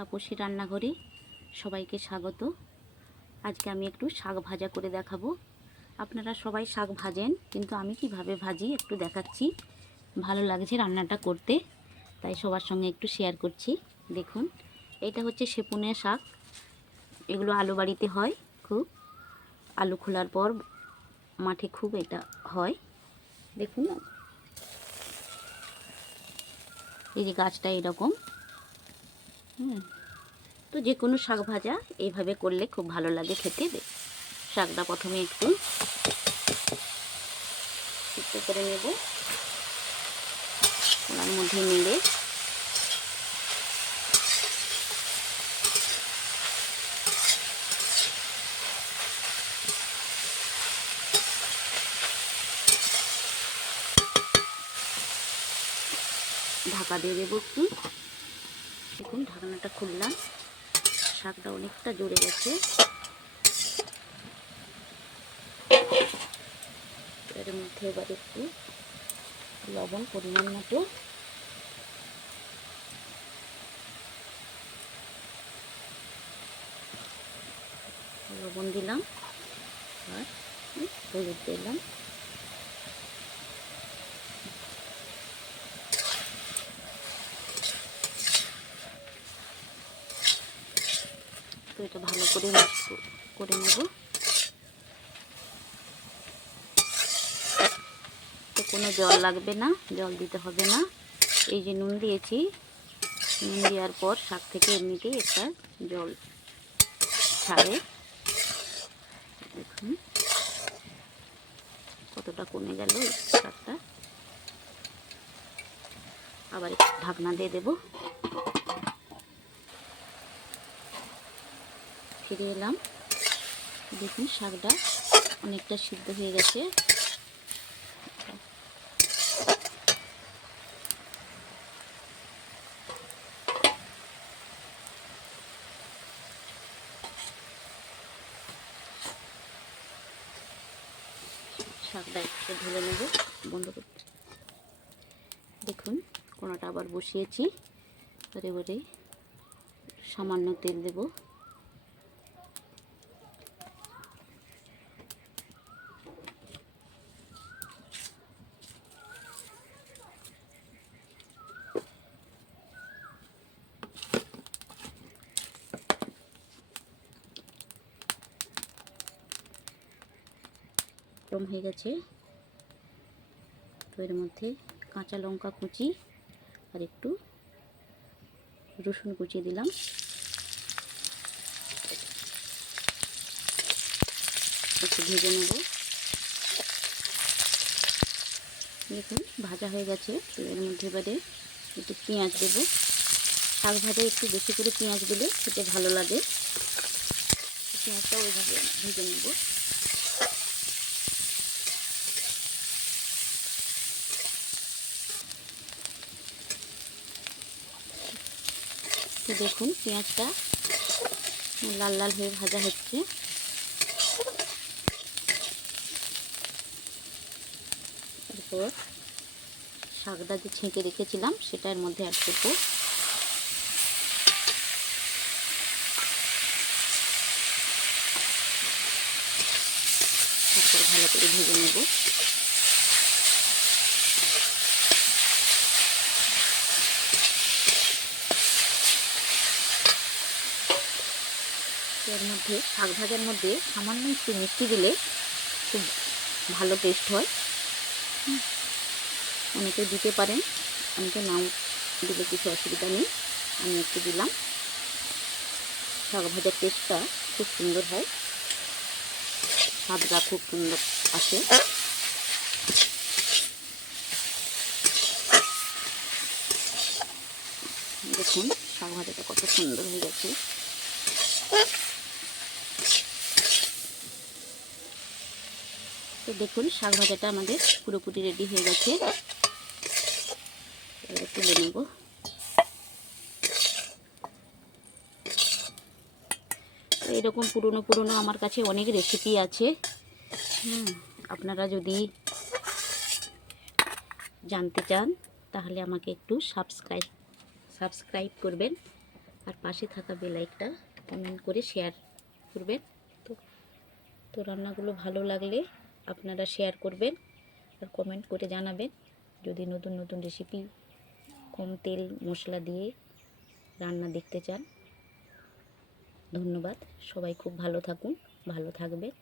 তাপসী রান্নাঘরে সবাইকে স্বাগত। আজকে আমি একটু শাক ভাজা করে দেখাবো। আপনারা সবাই শাক ভাজেন, কিন্তু আমি কিভাবে ভাজি একটু দেখাচ্ছি। ভালো লাগছে রান্নাটা করতে, তাই সবার সঙ্গে একটু শেয়ার করছি। দেখুন, এটা হচ্ছে সেপুনে শাক। এগুলো আলু বাড়িতে হয় খুব, আলু খোলার পর মাঠে খুব এটা হয়। দেখুন এই যে গাছটা এরকম। তো যে কোনো শাক ভাজা এইভাবে করলে খুব ভালো লাগে খেতে। শাকটা প্রথমে একটু সিদ্ধ করে নেব, কড়ার মধ্যে নেড়ে ঢাকা দিয়ে দেবো একটু। দেখুন ঢাকনাটা খুললাম, শাকটা অনেকটা জুড়ে গেছে। এর মধ্যে এবার একটু লবণ পরিমাণ মতো, লবণ দিলাম আর হলুদ দিলাম। তো এটা ভালো করে মিক্স করে নেব। তো কোনো জল লাগবে না, জল দিতে হবে না। এই যে নুন দিয়েছি, নুন দেওয়ার পর শাক থেকে এমনিতেই একটা জল ছাড়ে। দেখুন কতটা কমে গেল শাকটা। আবার একটু ঢাকনা দিয়ে দেব। ফিরে এলাম, দেখুন শাকটা অনেকটা সিদ্ধ হয়ে গেছে। শাকটা একটু ঢেলে নেব, বন্ধ করতে। দেখুন কোনাটা আবার বসিয়েছি, এবারে সামান্য তেল দেব। গরম হয়ে গেছে, তো এর মধ্যে কাঁচা লঙ্কা কুচি আর একটু রসুন কুচি দিলাম। একটু ভেজে নেব। দেখুন ভাজা হয়ে গেছে, তো এর মধ্যে এবারে একটু পেঁয়াজ দেব। শাক ভাজায় একটু বেশি করে পেঁয়াজ দিলে খেতে ভালো লাগে। পেঁয়াজটা ওইভাবে ভেজে নেব। তো দেখুন পেঁয়াজটা লাল লাল হয়ে ভাজা হচ্ছে। তারপর শাকটা যে ছেঁকে রেখেছিলাম সেটা এর মধ্যে অ্যাড করব। তারপর ভালো করে ভেজে নেব। এর মধ্যে শাক ভাজার মধ্যে সামান্য একটু মিষ্টি দিলে খুব ভালো টেস্ট হয়। অনেকে দিতে পারেন, অনেকে নাও দিলে কিছু অসুবিধা নেই, আমি একটু দিলাম। শাক ভাজার টেস্টটা খুব সুন্দর হয়, স্বাদটা খুব সুন্দর আসে। দেখুন শাক ভাজাটা কত সুন্দর হয়ে গেছে। তো দেখুন শাক ভাজাটা আমাদের পুরোপুরি রেডি হয়ে গেছে। এবার তুলে নেব। এরকম পুরনো পুরনো আমার কাছে অনেক রেসিপি আছে। আপনারা যদি জানতে চান তাহলে আমাকে একটু সাবস্ক্রাইব করবেন আর পাশে থাকা বেল আইকনটা কমেন্ট করে শেয়ার করবেন। তো রান্নাগুলো ভালো লাগলে আপনারা শেয়ার করবেন আর কমেন্ট করে জানাবেন যদি নতুন নতুন রেসিপি কম তেল মশলা দিয়ে রান্না দেখতে চান। ধন্যবাদ, সবাই খুব ভালো থাকুন, ভালো থাকবেন।